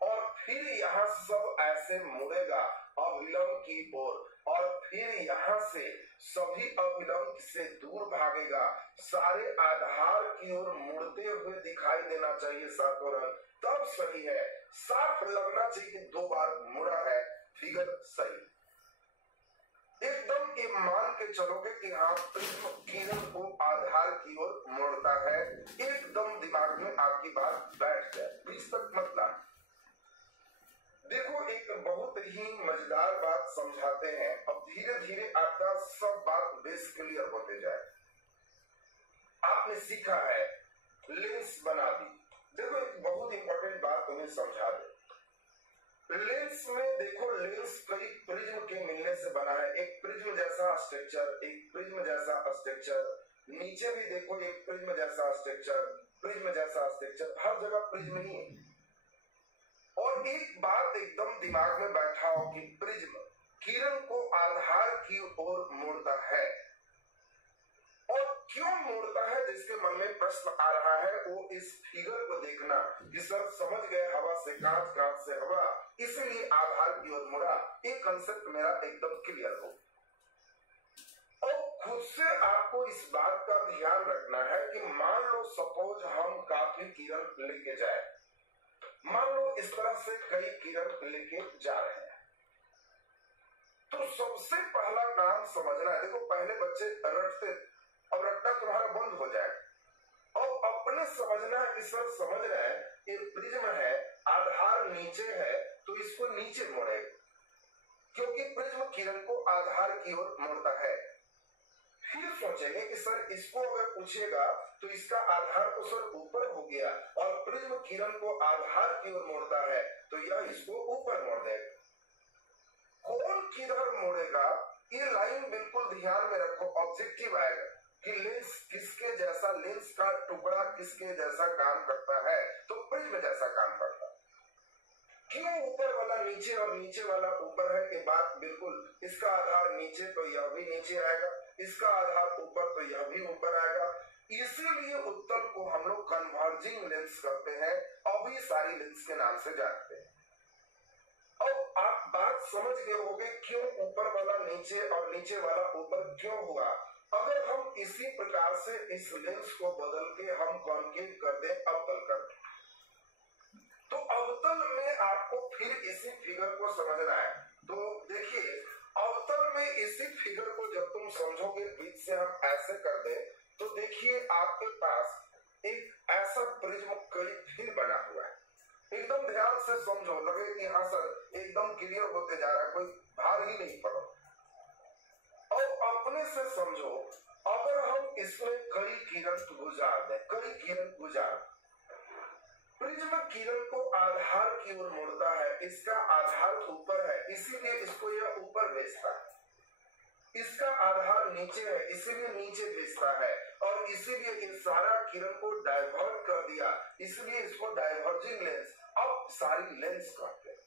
और फिर यहाँ सब ऐसे मुड़ेगा अभिलंब की ओर और फिर यहाँ से सभी अभिलंब से दूर भागेगा, सारे आधार की ओर मुड़ते हुए दिखाई देना चाहिए सातों रंग, तब सही है। साफ लगना चाहिए कि 2 बार मुड़ा है, फिगर सही। एकदम ये मान के चलोगे कि हाँ, प्रिज्म किरण को आधार की ओर मोड़ता है, एकदम दिमाग में आपकी बात बैठ जाए, बीच तक मत लाना। देखो, एक बहुत ही मजेदार बात समझाते हैं, अब धीरे धीरे आपका सब बात बेस क्लियर होते जाए। आपने सीखा है लेंस बना दी। देखो, एक बहुत इंपॉर्टेंट बात तुम्हें समझा दे। लेंस में देखो, लेंस कई प्रिज्म के मिलने से बना है। एक प्रिज्म जैसा स्ट्रक्चर, एक प्रिज्म जैसा स्ट्रक्चर, नीचे भी देखो एक प्रिज्म जैसा स्ट्रक्चर, प्रिज्म जैसा स्ट्रक्चर, हर जगह प्रिज्म ही है। और एक बात एकदम दिमाग में बैठा हो कि प्रिज्म किरण को आधार की ओर मोड़ता है, और क्यों मोड़ता है, जिसके मन में प्रश्न आ रहा है वो इस फिगर को देखना कि सर समझ गए, हवा से कांच, कांच से हवा, इसलिए आधार की ओर मुड़ा। एक कंसेप्ट मेरा एकदम क्लियर हो। और खुद से आपको इस बात का ध्यान रखना है कि मान लो सपोज हम काफी किरण लेके जाए, मान लो इस तरह से कई किरण लेके जा रहे हैं, तो सबसे पहला काम समझना है। देखो, पहले बच्चे रटते, अब रटना तुम्हारा बंद हो जाएगा। और अपने समझना है कि सर समझ रहे हैं, ये प्रिज्म है, आधार नीचे है तो इसको नीचे मोड़ेगा, क्योंकि प्रिज्म किरण को आधार की ओर मोड़ता है। फिर सोचेंगे कि सर इसको अगर पूछेगा तो इसका आधार तो सर ऊपर हो गया और प्रिज्म किरण को आधार की ओर मोड़ता है, तो यह इसको ऊपर मोड़ देगा। कौन किधर मोड़ेगा, ये लाइन बिल्कुल ध्यान में रखो, ऑब्जेक्टिव आएगा कि लेंस किसके जैसा, लेंस का टुकड़ा किसके जैसा काम करता है, तो प्रिज्म जैसा काम करता है। क्यों ऊपर वाला नीचे और नीचे वाला ऊपर है, ये बात बिल्कुल, इसका आधार नीचे तो यह भी नीचे आएगा, इसका आधार ऊपर तो यह भी ऊपर आएगा। इसीलिए उत्तल को हम लोग कन्वर्जिंग लेंस करते हैं, अभी सारी लेंस के नाम से जानते हैं। अब आप बात समझ गए होंगे क्यों ऊपर वाला नीचे और नीचे वाला ऊपर क्यों हुआ। अगर हम इसी प्रकार से इस लेंस को बदल के हम कॉन्केव कर दें, अवतल कर दें, तो अवतल में आपको फिर इसी फिगर को समझना है। तो देखिए, अवतल में इसी फिगर को जब तुम समझोगे, बीच से हम ऐसे कर दे, तो देखिए आपके पास एक ऐसा प्रिज्म कई फिर बना हुआ है। एकदम ध्यान से समझो, लगे कि हाँ सर एकदम क्लियर होते जा रहा है, कोई भार ही नहीं पड़ो। और अपने से समझो, अगर हम इसमें कई किरण गुजार दें, कई किरण गुजार, प्रिज्म किरण को आधार की ओर मोड़ता है, इसका आधार ऊपर है इसीलिए इसको यह ऊपर भेजता है, इसका आधार नीचे है इसीलिए नीचे भेजता है, और इसीलिए इन सारा किरण को डाइवर्ट कर दिया, इसलिए इसको डाइवर्जिंग लेंस, अब सारी लेंस कहते हैं।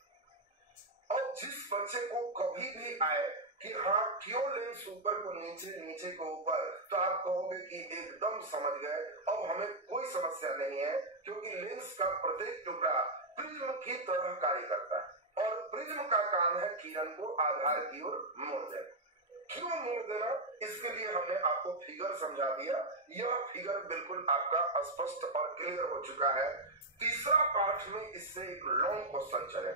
और जिस बच्चे को कभी भी आए कि हाँ क्यों लेंस ऊपर को नीचे, नीचे को ऊपर, तो आप कहोगे कि एकदम समझ गए, अब हमें कोई समस्या नहीं है, क्योंकि लेंस का प्रत्येक टुकड़ा प्रिज्म की तरह कार्य करता है और प्रिज्म का काम है किरण को आधार की ओर मोड़ देना। क्यों मोड़ देना, इसके लिए हमने आपको फिगर समझा दिया। यह फिगर बिल्कुल आपका स्पष्ट और क्लियर हो चुका है। तीसरा पार्ट में इससे एक लॉन्ग क्वेश्चन चले,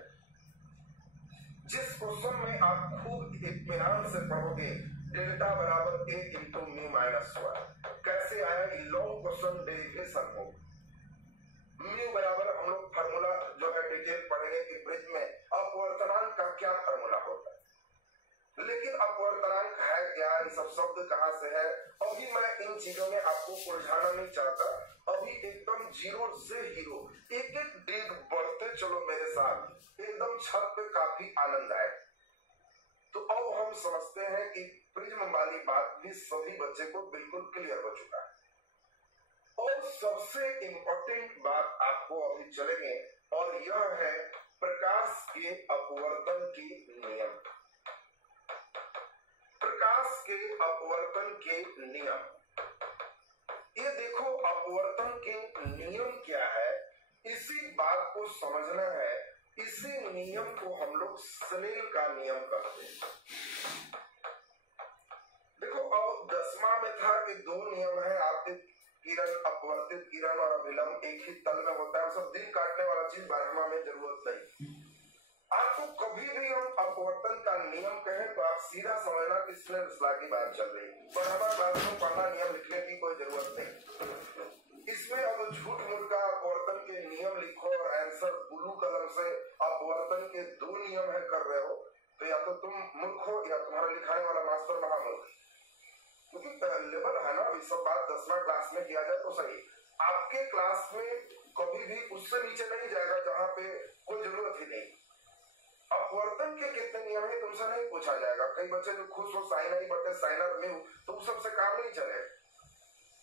जिस क्वेश्चन में आप खूब इत्मीनान से पढ़ोगे, डेल्टा बराबर a इंटू म्यू माइनस 1, कैसे कैसे आया, लॉन्ग क्वेश्चन डेरिवेशन हो। म्यू बराबर हम लोग फार्मूला जो है डिटेल पढ़ेंगे कि ब्रिज में अपवर्तनांक का क्या फार्मूला होता है, लेकिन अपवर्तनांक है क्या, ये सब शब्द कहाँ से है, अभी मैं इन चीजों में आपको उलझाना नहीं चाहता। अभी एकदम जीरो से हीरो एक एक डेग बढ़ते चलो मेरे साथ, एकदम छत पे काफी आनंद आए। तो अब हम समझते हैं कि प्रिज्म वाली बात भी सभी बच्चे को बिल्कुल क्लियर हो चुका है। और सबसे इंपॉर्टेंट बात आपको अभी चलेंगे, और यह है प्रकाश के अपवर्तन के नियम। प्रकाश के अपवर्तन के नियम, ये देखो अपवर्तन के नियम क्या है, इसी बात को समझना है। इसी नियम को हम लोग स्नेल का नियम कहते हैं। देखो अब 10वां में था कि दो नियम है, आपतित किरण, अपवर्तित किरण और अभिलंब एक ही तल में होता है। सब दिन काटने वाला चीज 12वां में जरूरत नहीं। आपको कभी भी हम अपवर्तन का नियम कहें तो आप सीधा समझना कि स्नेल्स लॉ की बात चल रही है। 12वां क्लास में पढ़ना नियम लिखने की कोई जरूरत नहीं। इसमें अब झूठ मूठ का अपवर्तन के नियम लिखो और आंसर ब्लू कलम से अपवर्तन के दो नियम है कर रहे हो, तो या तो तुम मूर्ख हो या तुम्हारा लिखाने वाला मास्टर महामूर्ख। क्योंकि लेवल है ना, ये सब बात 10वां क्लास में किया जाए तो सही। आपके क्लास में कभी भी उससे नीचे नहीं जाएगा जहां पे कोई जरूरत ही नहीं। अपवर्तन के कितने नियम है तुमसे नहीं पूछा जाएगा। कई बच्चे जो खुश हो साइन ही पढ़ते, साइनर म्यू, तो उस सबसे काम नहीं चले।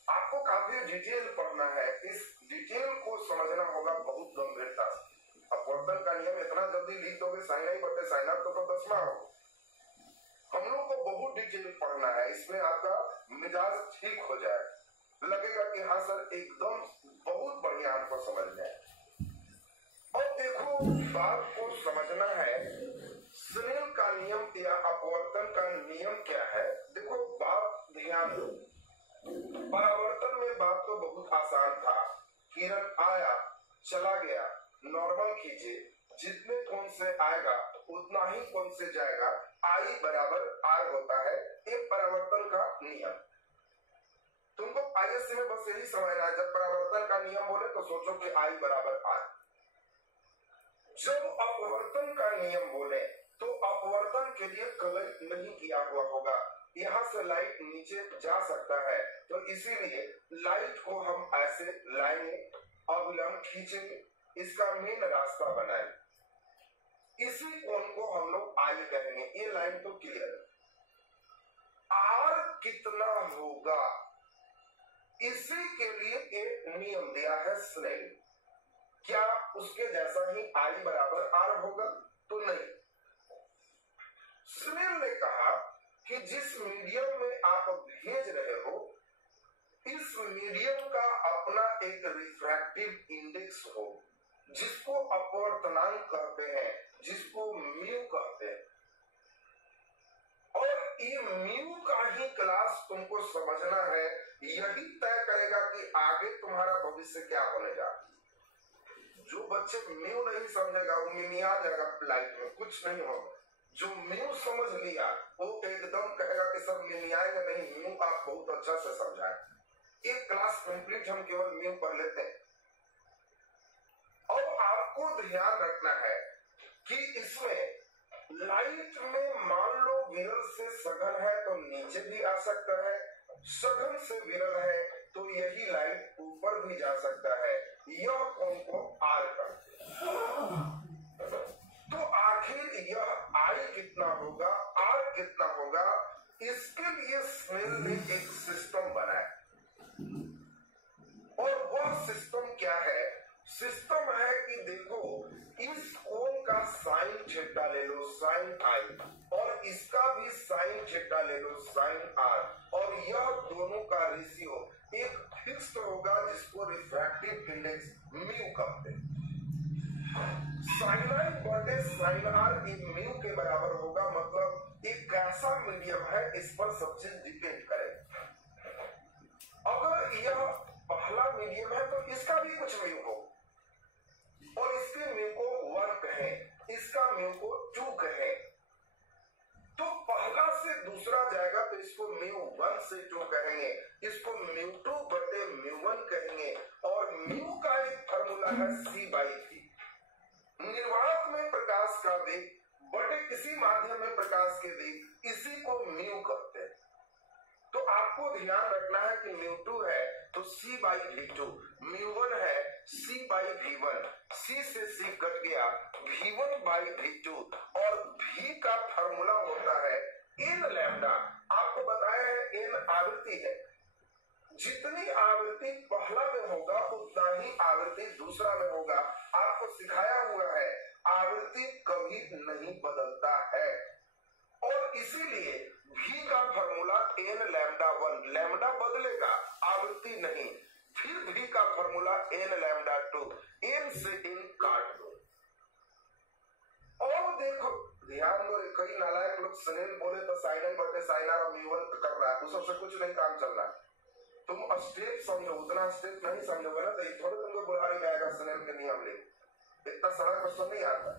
आपको काफी डिटेल पढ़ना है, इस डिटेल को समझना होगा बहुत गंभीरता से। अपवर्तन का नियम इतना जल्दी लिख दोगे साइन ही पढ़ते साइनर तो 10वां हो। हम लोग को बहुत डिटेल पढ़ना है, इसमें आपका मिजाज ठीक हो जाए, लगेगा कि हाँ सर एकदम बहुत बढ़िया आपको समझ में आए। और देखो बात को समझना है, स्नेल का नियम या अपवर्तन का नियम क्या है। देखो बात ध्यान दो, परावर्तन में बात तो बहुत आसान था। किरण आया चला गया, नॉर्मल खींचे, जितने कोण से आएगा उतना ही कोण से जाएगा, आई बराबर आर होता है। एक परावर्तन का नियम तुमको आईएससी में बस यही समझना है। जब परावर्तन का नियम बोले तो सोचो कि आई बराबर आर। जब अपवर्तन का नियम बोले तो अपवर्तन के लिए कलर नहीं किया हुआ होगा, यहाँ से लाइट नीचे जा सकता है, तो इसीलिए लाइट को हम ऐसे लाएंगे, अभिलंब खींचेंगे, इसका मेन रास्ता बनाए, इसी कोण को हम लोग आई कहेंगे। ये लाइन तो क्लियर। आर कितना होगा, इसी के लिए एक नियम दिया है स्नेल। क्या उसके जैसा ही आई बराबर आर होगा? तो नहीं। स्नेल ने कहा कि जिस मीडियम में आप भेज रहे हो, इस मीडियम का अपना एक रिफ्रैक्टिव इंडेक्स हो, जिसको अपवर्तनांक कहते हैं, जिसको म्यू कहते हैं। और ये म्यू का ही क्लास तुमको समझना है, यही तय करेगा कि आगे तुम्हारा भविष्य क्या होने जा। जो बच्चे म्यू नहीं समझेगा वो मिमिया जाएगा लाइफ में, कुछ नहीं होगा। जो म्यू समझ लिया वो एकदम कहेगा कि सब मिमियाएगा नहीं, म्यू आप बहुत अच्छा से समझाए। एक क्लास कंप्लीट हम केवल म्यू पढ़ लेते हैं। और आपको ध्यान रखना है कि इसमें लाइट में मान लो विरल से सघन है तो नीचे भी आ सकता है, सघन से विरल है तो यही लाइट ऊपर भी जा सकता है। यह कोण को आर कहते हैं। तो आखिर यह आई कितना होगा, आर कितना होगा, इसके लिए स्नेल ने एक सिस्टम बनाया। और वह सिस्टम क्या है? सिस्टम है कि देखो इस कोण का साइन थीटा ले लो, साइन आई, और इसका भी साइन थीटा ले लो, साइन आर, और यह दोनों का रेशियो एक फिक्स होगा जिसको रिफ्रैक्टिव इंडेक्स म्यू कहते हैं। साइन आई बटे साइन आर इन म्यू के बराबर होगा। मतलब एक कैसा मीडियम है इस पर सब चीज डिपेंड करेगा। अगर यह पहला मीडियम है तो इसका भी कुछ म्यू हो, और इसके म्यू को 1 कहें, इसका म्यू को 2 कहें, तो पहला से दूसरा जाएगा तो इसको μ1 से 2 कहेंगे, इसको μ2 बटे μ1 कहेंगे, और म्यू का एक फॉर्मूला है c/v। निर्वात में प्रकाश का वेग बटे किसी माध्यम में प्रकाश के वेग, इसी को म्यू कहते हैं। तो आपको ध्यान रखना है कि μ2 है तो c/v2, μ1 है c/v1, c से c कट गया, v1/v2, और v का फॉर्मूला होता है n लैम्डा। आपको बताया है n आवृत्ति है, जितनी आवृत्ति पहला में होगा उतना ही आवृत्ति दूसरा में होगा। आपको सिखाया हुआ है आवृत्ति कभी नहीं बदलता है, और इसीलिए v का फॉर्मूला n λ1, लैम्डा बदलेगा आवृत्ति नहीं। फिर v का फॉर्मूला n λ2, n से n काट दो। और देखो ध्यान दो, कई नालायक लोग स्नेल बोले तो साइनर बटे साइनर और म्यू1 कर रहा है, तो सबसे कुछ नहीं काम चल रहा है। तुम स्टेप समझो, उतना स्टेप नहीं समझोगे ना तो थोड़े तुमको बुढ़ारी में आएगा स्नेल के नियम ले। इतना सारा क्वेश्चन नहीं आता,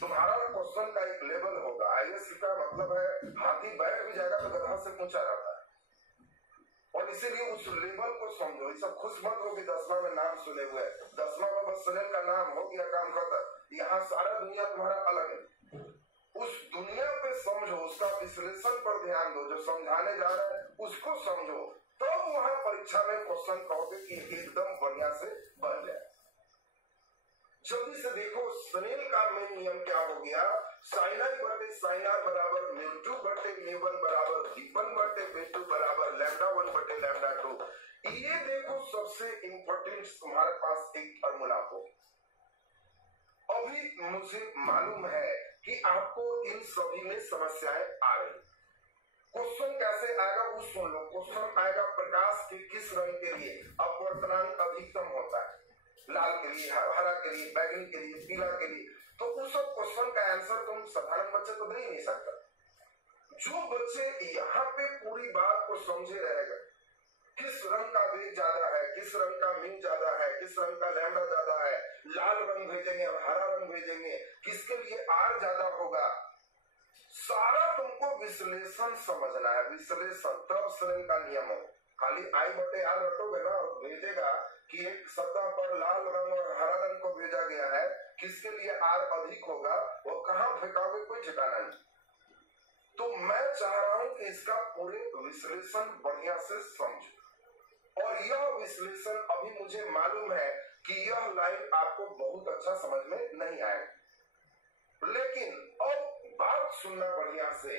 तुम्हारा क्वेश्चन का एक लेवल होगा। आईएएस का मतलब है हाथी बैठ भी जाएगा तो गधा से पूछा जाता है, और इसीलिए उस लेवल को समझो। ये सब खुश मत हो कि 10वां में नाम सुने हुए, 10वां में बस स्नेल का नाम हो गया, काम खत्म। यहाँ सारा दुनिया तुम्हारा अलग है, उस दुनिया पे समझो, उसका विश्लेषण पर ध्यान दो, जो समझाने जा रहा है उसको समझो, तब तो वहां परीक्षा में क्वेश्चन कहोगे कि एकदम बढ़िया से बन जाए। जल्दी से देखो स्नेल का मेन नियम क्या हो गया, साइनर बटे साइनर बराबर μ2 बटे μ1 बराबर v1 बटे v2 बराबर λ1 बटे λ2। ये देखो सबसे इंपॉर्टेंट तुम्हारे पास एक फॉर्मूला हो। अभी मुझे मालूम है कि आपको इन सभी में समस्याएं आ रही। क्वेश्चन कैसे आएगा वो सुन लो। क्वेश्चन आएगा प्रकाश के किस रंग के लिए अपवर्तनांक अधिकतम होता है, लाल के लिए, हरा के लिए, बैगनी के लिए, पीला के लिए। तो उस सब क्वेश्चन का आंसर तुम साधारण बच्चे तो दे ही नहीं सकता। जो बच्चे यहाँ पे पूरी बात को समझे रहेगा, किस रंग का वेग ज्यादा है, किस रंग का म्यू ज्यादा है, किस रंग का लैम्डा ज्यादा है, लाल रंग भेजेंगे और हरा रंग भेजेंगे, किसके लिए आर ज्यादा होगा, सारा तुमको विश्लेषण समझना है। विश्लेषण तब स्नेल का नियम हो। खाली आई बटे आर रटोगे ना और भेजेगा कि एक सतह पर लाल रंग और हरा रंग को भेजा गया है, किसके लिए आर अधिक होगा, वो कहाँ फेंकोगे कोई ठिकाना नहीं। तो मैं चाह रहा हूं कि इसका पूरे विश्लेषण बढ़िया से समझो, और यह विश्लेषण अभी मुझे मालूम है कि यह लाइन आपको बहुत अच्छा समझ में नहीं आएगा, लेकिन अब बात सुनना बढ़िया से।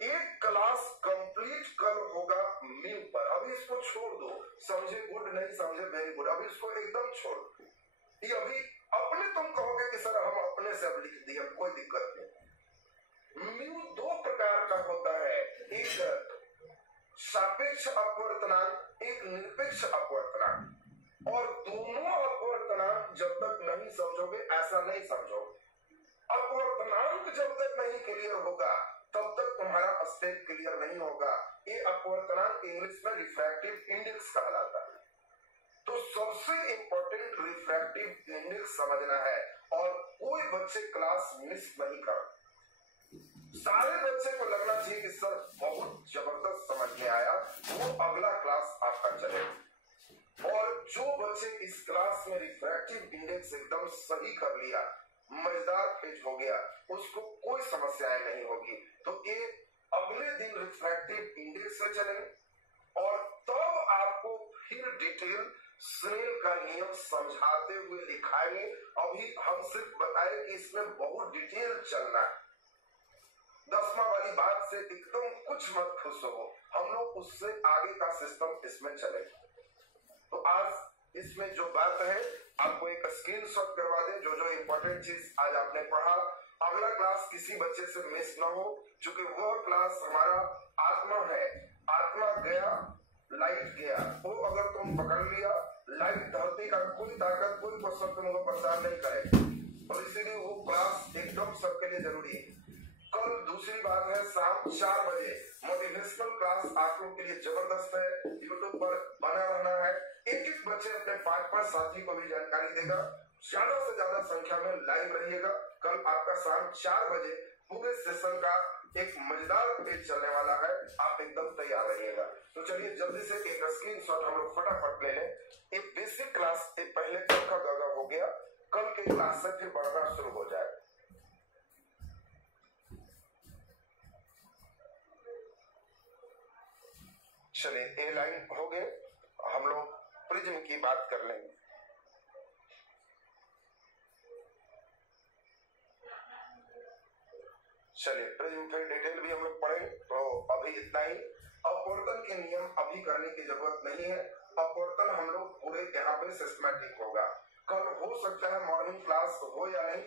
एक क्लास कंप्लीट कल होगा म्यू पर, अभी इसको छोड़ दो, समझे गुड, नहीं समझे वेरी गुड, अभी इसको एकदम छोड़ दो। ये अभी अपने तुम कहोगे कि सर हम अपने से अब लिख दिए, कोई दिक्कत नहीं। म्यू दो प्रकार का होता है, एक सापेक्ष अपवर्तनांक, एक निरपेक्ष अपवर्तनांक, और दोनों अपवर्तनांक जब तक नहीं समझोगे ऐसा नहीं समझोगे। अपवर्तनांक जब तक नहीं क्लियर होगा तब तक तुम्हारा स्टेप क्लियर नहीं होगा। ये अपवर्तनांक इंग्लिश में रिफ्रैक्टिव इंडेक्स कहलाता है। तो सबसे इंपॉर्टेंट रिफ्रैक्टिव इंडेक्स समझना है, और कोई बच्चे क्लास मिस नहीं कर। सारे बच्चे को लगना चाहिए कि सर बहुत जबरदस्त समझ में आया, वो अगला क्लास आपका चलेगा। और जो बच्चे इस क्लास में रिफ्रैक्टिव इंडेक्स एकदम सही कर लिया, मजेदार पेज हो गया, उसको कोई समस्याएं नहीं होगी। तो ये अगले दिन रिफ्रैक्टिव इंडेक्स से चलेंगे, और तब आपको फिर डिटेल स्नेल का नियम समझाते हुए दिखाएंगे। अभी हम सिर्फ बताए कि इसमें बहुत डिटेल चलना है। 10वां वाली बात से एकदम कुछ मत खुश हो, हम लोग उससे आगे का सिस्टम इसमें चलेगा। तो आज इसमें जो बात है आपको एक स्क्रीनशॉट करवा दें, जो जो इम्पोर्टेंट चीज आज आपने पढ़ा। अगला क्लास किसी बच्चे से मिस ना हो, क्योंकि वह क्लास हमारा आत्मा है। आत्मा गया, लाइट गया, वो अगर तुम पकड़ लिया, लाइट धरती का कोई ताकत, कोई क्वेश्चन तुमको परेशान नहीं करेगा, और इसीलिए वो क्लास एकदम सबके लिए जरूरी है। कल दूसरी बात है, शाम 4 बजे मोटिवेशनल क्लास आप लोग के लिए जबरदस्त है, यूट्यूब पर बना रहना है। एक एक बच्चे अपने 5-5 साथी को भी जानकारी देगा, ज्यादा से ज्यादा संख्या में लाइव रहिएगा। कल आपका शाम 4 बजे पूरे सेशन का एक मजेदार पेज चलने वाला है, आप एकदम तैयार रहिएगा। तो चलिए जल्दी से एक स्क्रीनशॉट हम लोग फटाफट ले लें। एक बेसिक क्लास एक पहले कल का गगा हो गया, कल के क्लास से फिर बढ़ना शुरू हो जाए। चलिए ए लाइन हो गए, हम लोग प्रिज्म की बात कर लेंगे। चलिए प्रिज्म फिर डिटेल भी हम लोग पढ़ेंगे, तो अभी इतना ही। अपवर्तन के नियम अभी करने की जरूरत नहीं है, अपवर्तन हम लोग पूरे यहाँ पे सिस्टमैटिक होगा। कल हो सकता है मॉर्निंग क्लास हो या नहीं।